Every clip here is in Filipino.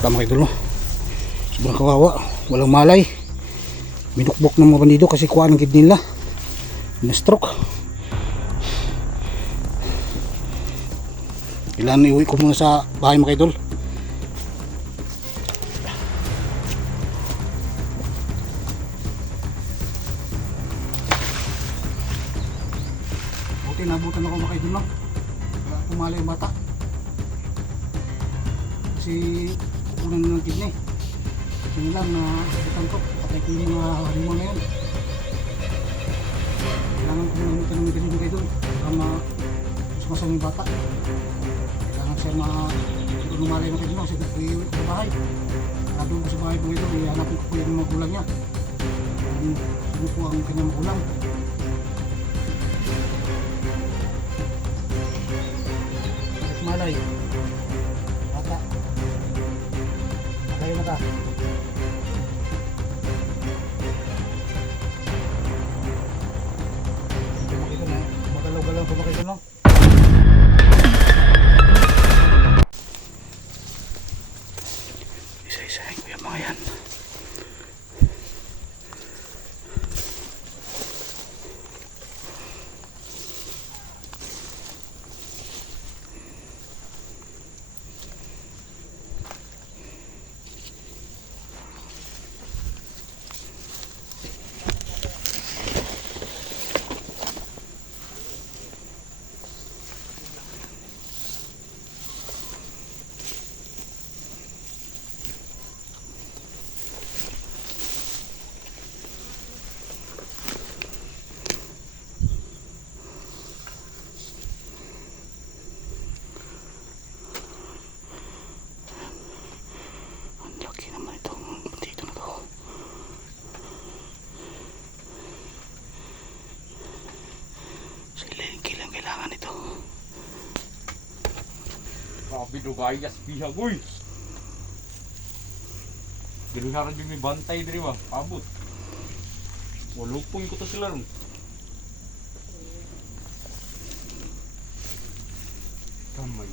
Tama kayo dulo. Sobrang kawawa. Walang malay. Binukbok ng mga bandido kasi kuha ng kidney nila. Na-stroke. Kailangan iuwi ko muna sa bahay mga idol. Buti nabutan ako mga idol, no? Wala pumala yung bata. Kasi kukunan na ng kidney. Yun lang na butan ko. Patay ko yung mga halimang na yun. Kailangan ko muna ng kidney mga idol. Para mas-masang yung bata. Kailangan siya lumalay mga idol, no? Kasi iuwi ko sa bahay. Doon ko sa bahay mga idol, ihanapin ko po yung magulang niya. Sino po ang kanyang magulang. Malay bata kayo na ka makita na magalaw-galaw pa makita no. Isa-isahin ko yung mga yan. Grabe do gayas pihag uy. Dili haran yung may bantay diri ba? Abot. Walupong ko to sila ron. Kamay.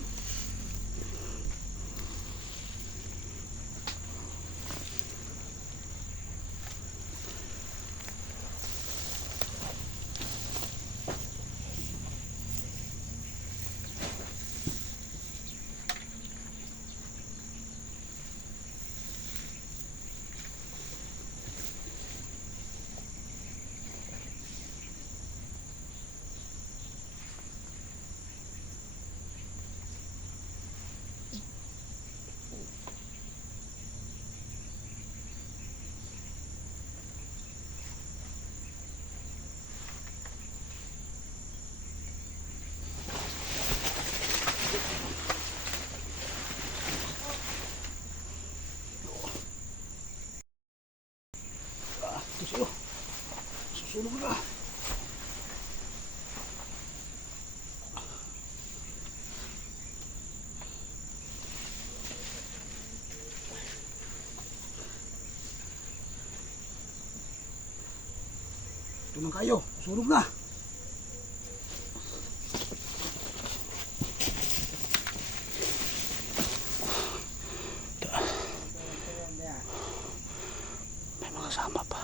Susulog na. Ito lang kayo. Susulog na. May mga kasama pa.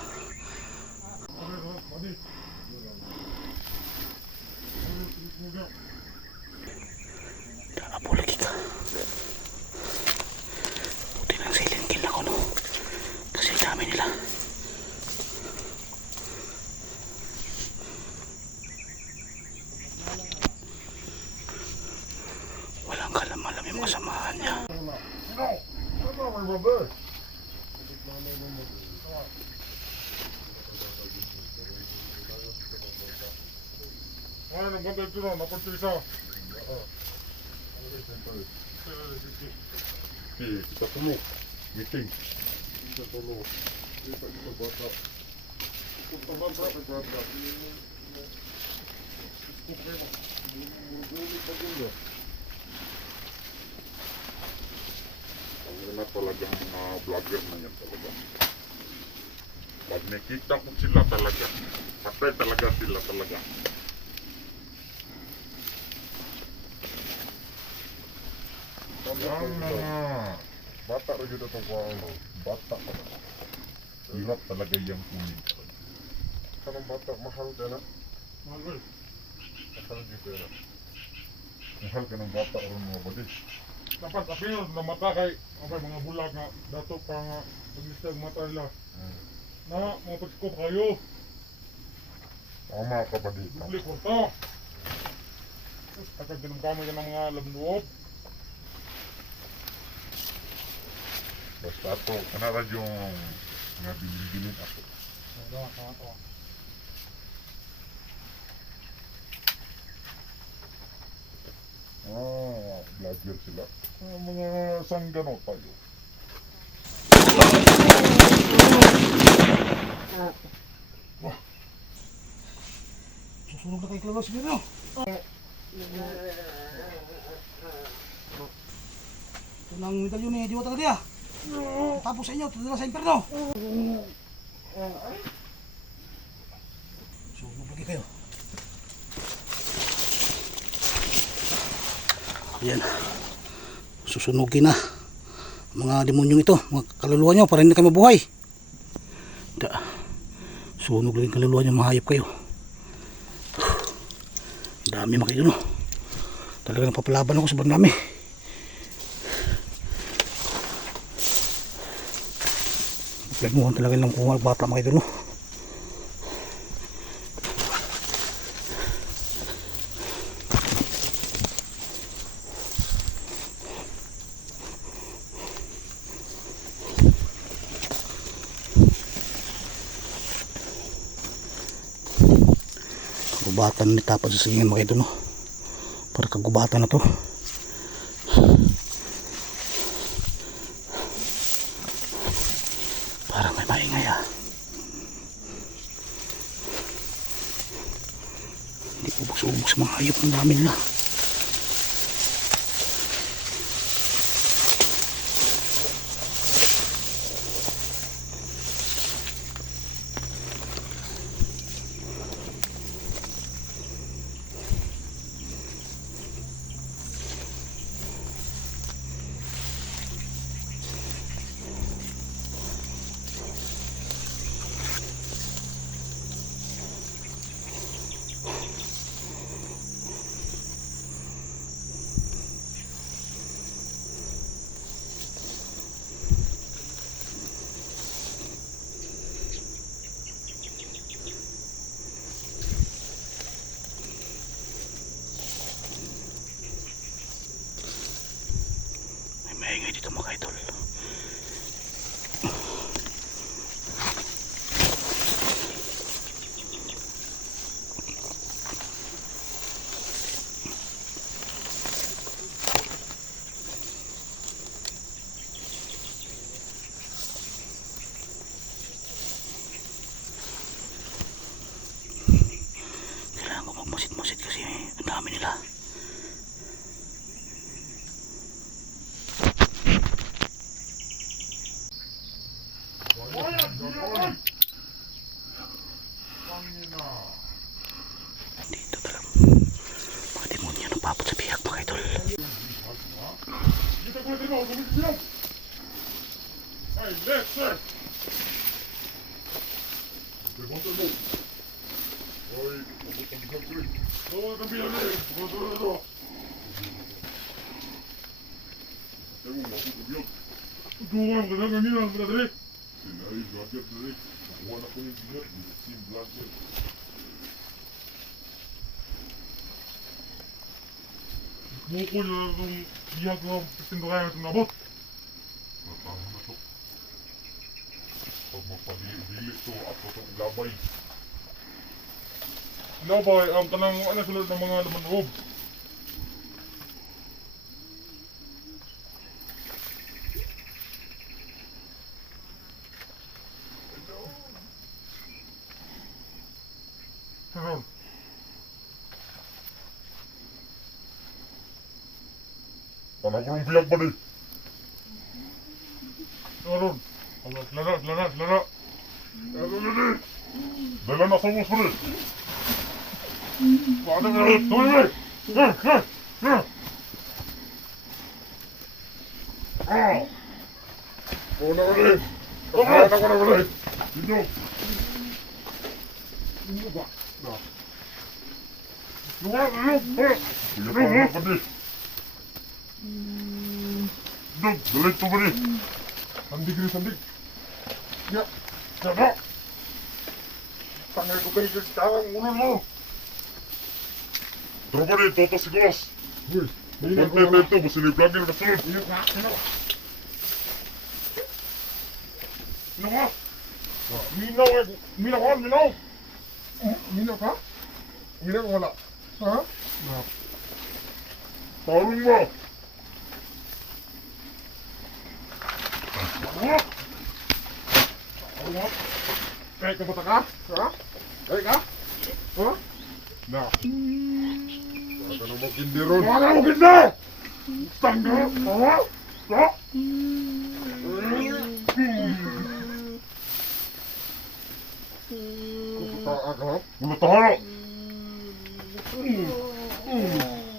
Apo lagi ka. Buti ng silent kill ako no. Kasi dami nila. Walang kalamalam yung kasamahan niya. Ano ba dito na? Napagpisa. Kita tulog. Meeting. Kita tulog. Kita bata. Kita bata. Ang talagang mga vlogger na yan talaga. Pag nakita ko sila talaga, patay talaga sila talaga. Ang mga Bata rin ito itong ano. Bata ka na. Hirap talaga yung kunin. Kanang bata, mahal ka na. Mahal. Mahal yung pera. Mahal ka ng bata rin mga badis. Dapat apil na mata kay mga bulag nga dato pa nga paglisag mata nila. Na mga pagsikop kayo. Tama ka badis. Dubli kurta. Takag din kami ka ng mga labnoob. Basta ito, kanarad yung mga bilin ako. Vlogger sila. Mga sanggano tayo. Susunog na kay Claudio siguro. Ito nang medalyo ni Diwata ka diya. Tapos sa inyo, ito na sa imperno. Sunog lagi kayo. Ayan. Susunugin na mga demonyong ito, mga kaluluwa nyo para hindi kayo mabuhay. Sunog lang yung kaluluwa nyo, mahayop kayo. Dami mga kayo, no? Talaga napapalaban ako sa sobrang dami. Pagmuhan talaga lang kung bata mga kayo, no? Kagubatan ni tapad sa singin mga ito, no? Para kagubatan na to. Para may maingay, ah. Hindi ubos-ubos mga hayop ng dami nila. Maingay dito mga idol. Kailangan ko magmasid-masid kasi ang dami nila. Dito talaga mga demonyo napapot sa biyak mga idol. Kita ko na mo, gumising. Hey, let's sir. Pregunta mo. Oy, pagkakabigyan ko rin. Bawa kang bilang eh. Kontrol na to. Tengo un pagkakabigyan. Tutukan ka na kanina, brother. Sinay, vlogger na rin. Nakuha na ko yung bigat. Sim vlogger. Buko na itong iyag ko. Pistindo kaya itong nabot. Natama na to. Pag mapabili to, ako itong ilabay. Ano ba, ang kanang ano sulod ng mga laman loob. Karon. Panagulong biyak ba di? Karon. Lara. Ano na di? Dala na sa mus ba di? Wala na rin. Tuloy! Mauna ka na eh. Kakain ako na wala eh. Dino. Ano ba? Sige pa na pa di. Dog, dalit to ba ni? Sandig rin, sandig. Ya, sana. Tangay ko kayo sekarang ulo mo. Tropa ni, toto si Gos. Uy, Pagpantay na ito, basta ni-vlogger na sunod. Iya ka, ano? Ano ka? Minaw eh, minaw ka, minaw. Minaw ka? Minaw wala. Ha? Tarong mo. Ano? Ano? Kahit ka bata ka? Ha? Kahit ka? Ha? Na. Saka na magindi ron. Wala mo ganda! Tangga! Ha? Ha? Mula tahan.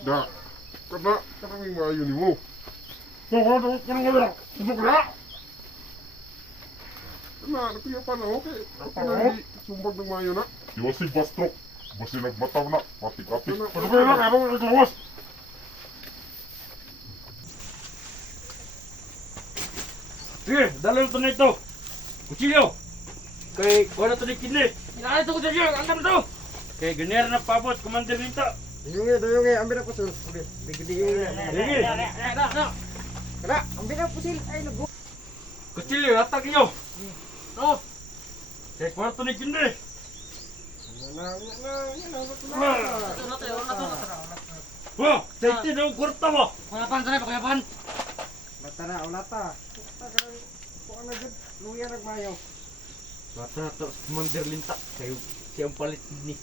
Da. Kata may maayo ni mo. Napiya pa na, okay. Hindi sumbag ng maayo na. Iwasig bastrok. Basta nagbataw na. Matik-atik. Ano ba yun? Ano ba naglawas? Sige, dalaw ito na ito. Kutsilyo. Kay, wala ito ni Kidli. Inaan ito kutsilyo, andam ito. Kay, ganyan na papot, Commander Linta. Duyungi, ambil na pusil. Bigyan Sige. Kada, ambil na pusil. Ay, nago. Kutsilyo, hatag niyo. No. Kay, kwarto ni Kidli. Wah, sa daw kwarto mo. Kayapan sana, kayapan. Bata na, ulata. Kung ano dyan, luya nagmayo. Bata na ito, Commander Linta. Kayo, siyang palit ni.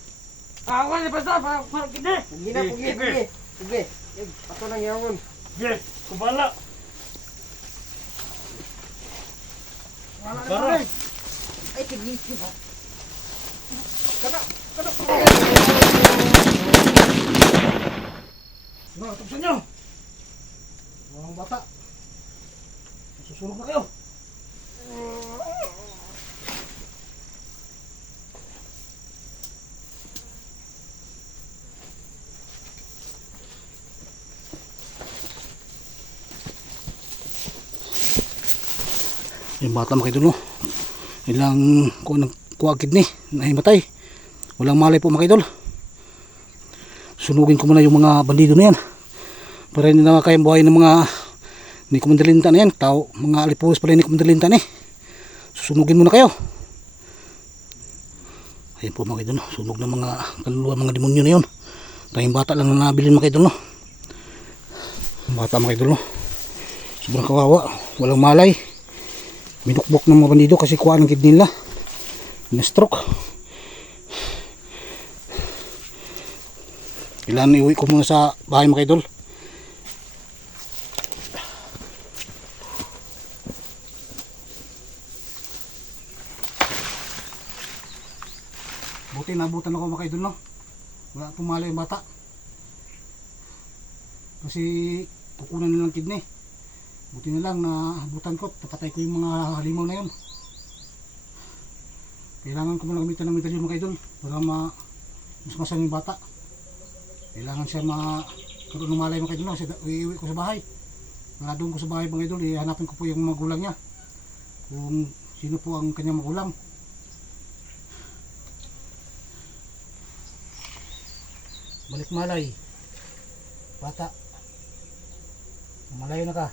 Ako na basta, parang kini. Pugi na, pugi, Sige. pugi. Pugi. Ato nang yawon. Sige, kubala. Wala na Tara. pa rin. Ay, tigil ko. Kada, Ano, tuksan nyo! Mga bata. Susunod na kayo. Yung bata mga idol, no? Ilang kung nagkuha kidney, nahimatay. Walang malay po mga idol. Sunugin ko muna yung mga bandido na yan para hindi na kayang buhay ng mga ni Commander Linta na yan. Tao, mga alipulis pala ni Commander Linta na eh. Susunugin muna kayo. Ayan po mga idol, no? Sunog ng mga kaluluwa, mga demonyo na yun. Tayong bata lang na nabilin mga idol, no? Bata mga idol, no? Sobrang kawawa, walang malay. Binukbok ng mga bandido kasi kuha ng kidney nila. Na-stroke. Kailangan iuwi ko muna sa bahay mga idol. Buti nabutan ako mga idol, no? Wala pumala yung bata. Kasi kukunan nilang kidney. Buti na lang na abutan ko. Napatay ko yung mga halimaw na yun. Kailangan ko muna gamitan ng medalyo mga idol para mas-masan yung bata. Kailangan siya magkaroon ng malay mga idol, no? Iiwi ko sa bahay. Para doon ko sa bahay mga idol, ihanapin ko po yung magulang niya. Kung sino po ang kanyang magulang. Balik malay. Bata. Malayo na ka.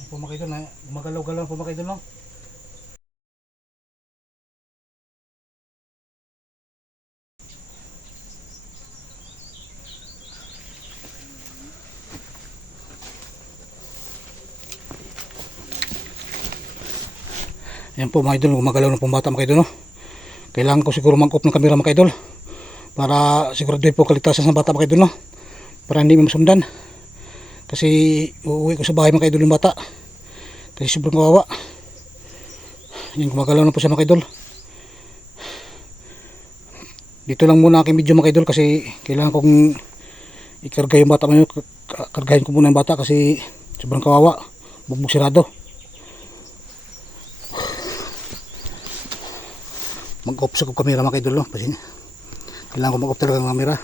Ay po mga idol, gumagalaw-galaw po mga idol, no? Ayan po mga idol, gumagalaw na po bata mga idol, no? Kailangan ko siguro mag-off ng camera mga idol para siguraduhin po kaligtasan ng bata mga idol, no? Para hindi masundan. Kasi uuwi ko sa bahay mga idol yung bata. Kasi sobrang kawawa. Ayan, gumagalaw na po siya mga idol. Dito lang muna aking video mga idol kasi kailangan kong ikarga yung bata ngayon. Kargahin ko muna yung bata kasi sobrang kawawa. Bugbog sirado. Mag-off sa camera mga kaidol, no? Kasi kailangan ko mag-off talaga ng camera.